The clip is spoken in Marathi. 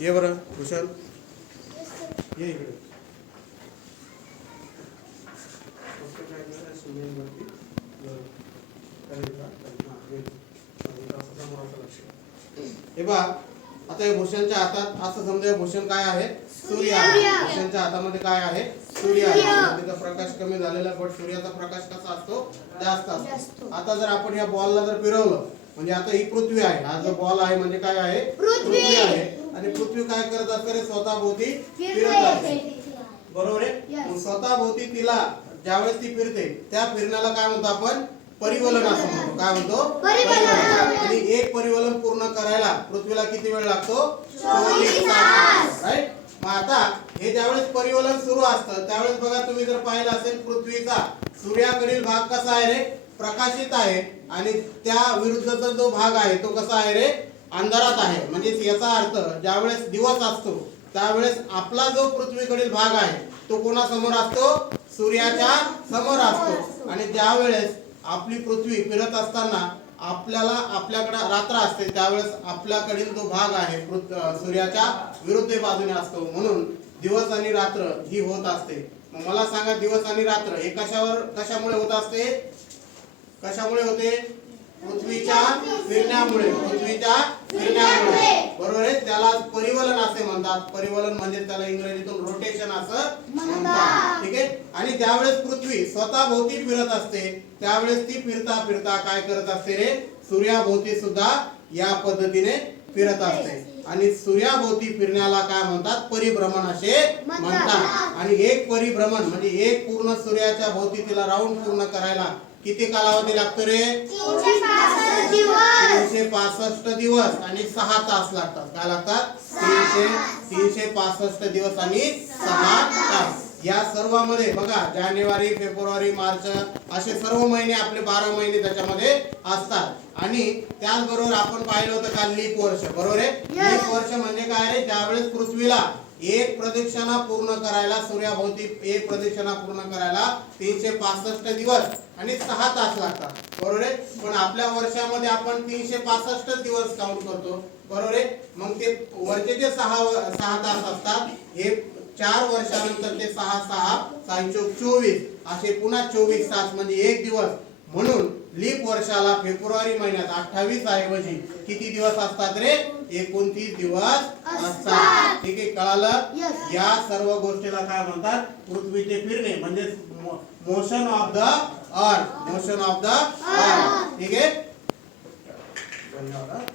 ये बरं कुशल ये इकडे. फक्त काय करा, सुमेनवरती. हा, पहा आता हे भूषणच्या हातात असं समजा भूषण काय आहे? सूर्य आहे. भूषणच्या हातामध्ये काय आहे? सूर्य आहे. त्याचा प्रकाश कमी झालेला पण सूर्याचा प्रकाश कसा असतो? जास्त असतो. आता जर आपण या बॉलला जर फिरवलं म्हणजे आता ही पृथ्वी आहे. हा जो बॉल आहे म्हणजे काय आहे? पृथ्वी. आहे. आणि पृथ्वी काय करत असते रे? स्वतःभोवती फिरत. असते. बरोबर आहे? Yes. मग स्वतःभोवती तिला ज्यावेळेस ती फिरते त्या फिरण्याला काय म्हणतो आपण? परिवलन असं म्हणतो. काय म्हणतो? परिवलन. आणि एक परिवलन पूर्ण करायला पृथ्वीला किती वेळ लागतो. राईट मग आता हे ज्यावेळेस परिवलन सुरू असतं त्यावेळेस बघा तुम्ही जर पाहिलं असेल पृथ्वीचा सूर्याकडील भाग कसा आहे रे? प्रकाशित आहे आणि त्या विरुद्धचा जो भाग आहे तो कसा आहे रे? अंधारात आहे. म्हणजे याचा अर्थ ज्यावेळेस दिवस असतो त्यावेळेस आपला जो पृथ्वीकडील भाग आहे तो कोणासमोर असतो? सूर्याच्या समोर असतो. आणि ज्यावेळेस आपली पृथ्वी फिरत असताना आपल्याला आपल्याकडे रात्र असते त्यावेळेस आपल्याकडील जो भाग आहे सूर्याच्या विरुद्ध बाजूने असतो. म्हणून दिवस आणि रात्र ही होत असते. मग मला सांगा दिवस आणि रात्र हे कशावर कशामुळे होत असते? कशामुळे होते? पृथ्वीच्या फिरण्यामुळे. पृथ्वीच्या फिरण्यामुळे. बरोबर आहे? त्याला परिवलन असे म्हणतात. परिवलन म्हणजे त्याला इंग्रजीतून रोटेशन असं म्हणतात. ठीक आहे? आणि ज्यावेळेस पृथ्वी स्वतः भोवती फिरत असते. त्यावेळेस ती फिरता फिरता काय करत असते रे? सूर्याभोवती सुद्धा या पद्धतीने फिरत असते. आणि सूर्याभोवती फिरण्याला काय म्हणतात? परिभ्रमण असे म्हणतात. आणि एक परिभ्रमण म्हणजे एक पूर्ण सूर्याच्या भोवती तिला राऊंड पूर्ण करायला किती कालावधी लागतो रे? तीनशे पासष्ट दिवस. आणि सहा तास लागतात. काय लागतात? तीनशे तीनशे पासष्ट दिवस आणि सहा तास. या सर्वांमध्ये बघा जानेवारी फेब्रुवारी मार्च असे सर्व महिने आपले बारा महिने त्याच्यामध्ये असतात. आणि त्याचबरोबर आपण पाहिलं होतं का लीप वर्ष. बरोबर आहे. लीप वर्ष म्हणजे काय रे? ज्यावेळेस पृथ्वीला एक प्रदक्षिणा पूर्ण करायला सूर्याभोवती एक प्रदक्षिणा पूर्ण करायला तीनशे पासष्ट दिवस आणि सहा तास लागतात. बरोबर आहे? पण आपल्या वर्षामध्ये आपण तीनशे पासष्ट दिवस काउंट करतो. बरोबर आहे? मग ते वरचे जे सहा सहा तास असतात हे चार वर्षानंतर ते सहा सहा सहा चोवीस असे पुन्हा चोवीस तास म्हणजे एक दिवस. म्हणून लीप वर्षाला फेब्रुवारी महिन्यात अठ्ठावीस ऐवजी किती दिवस असतात रे? एकोणतीस दिवस असतात. ठीक आहे कळालं. या सर्व गोष्टीला काय म्हणतात? पृथ्वीचे फिरणे म्हणजे motion of the earth motion of the earth ठीक आहे? धन्यवाद.